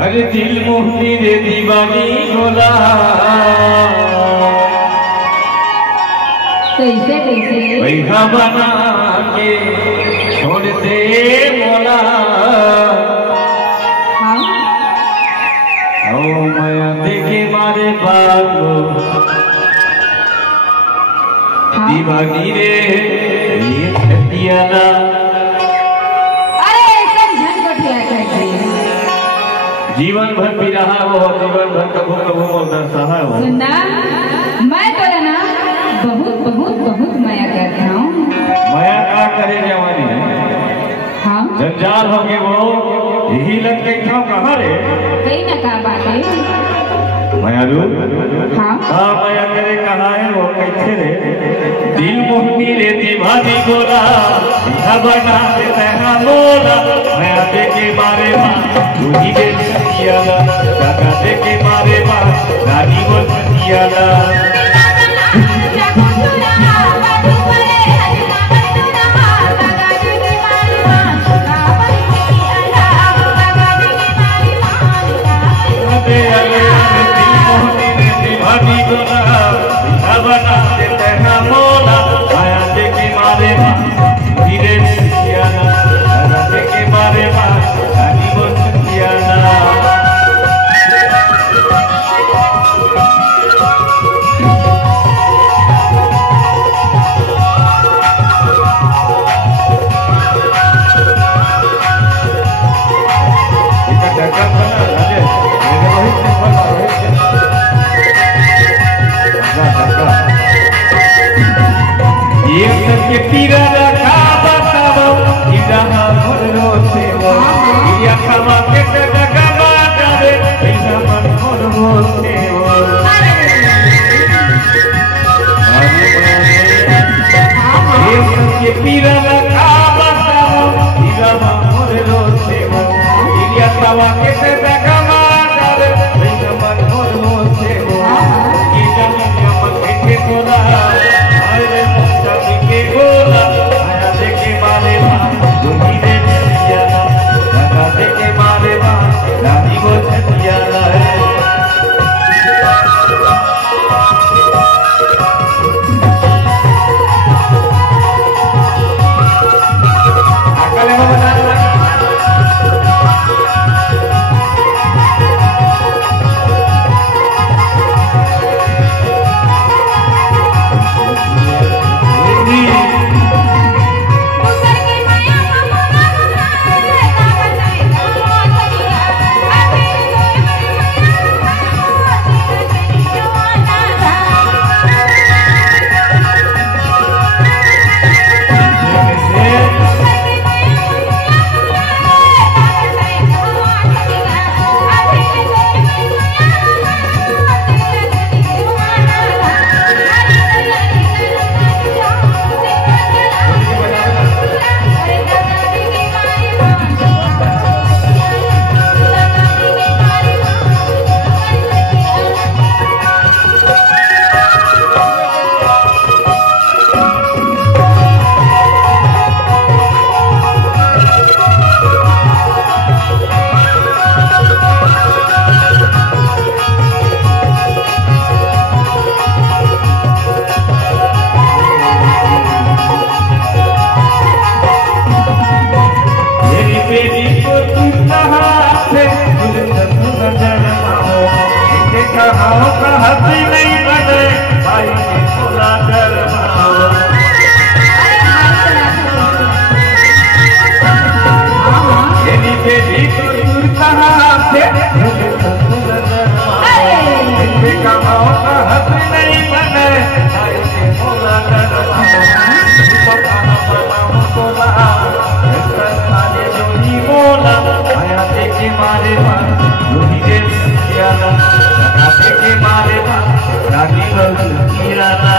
अरे दिल मोहनी रे दीवानी गोला कैसे कैसे वैसा बना के छोड़ दे मोला। हाँ ओ माया देखे मारे बाबू दीवानी रे ये छतियाला। जीवन भर पी रहा वो जीवन भर कबू कबू बोलता सहा वो। सुनना मैं तो ना बहुत बहुत बहुत माया करता हूँ। माया क्या करे जवानी हाँ जंजाल हो गए वो यही लग गई था कहाँ रे कहीं ना कहा बात है माया रू हाँ हाँ माया करे कहाँ है वो कैसे रे दिल मोहनी रे दीवानी गोला बना देता है मोला। माया देखे मारे माँ दूधी दे छतियाला दादा देखे मारे माँ रानी वो छतियाला। बना देते हैं मोला माया देखे मारे माँ धीरे छतियाला दादा देखे मारे माँ रानी वो छतियाला। ये पीरा रखा बताओ इधर भरो से वो ये खावा के जगह बाजारे इधर मन भरो से वो। ये पीरा रखा बताओ इधर भरो से वो ये खावा के जगह बाजारे इधर मन भरो से वो। ये जमीन के गोला के गोला आया देखे मारे माँ दूधी दे छतियाला दादा देखे मारे माँ रानी वो छतियाला है। आकले में बना नहीं बने के मारे रोहिदेव सियाला टाका के मारे रानी बहू कियाला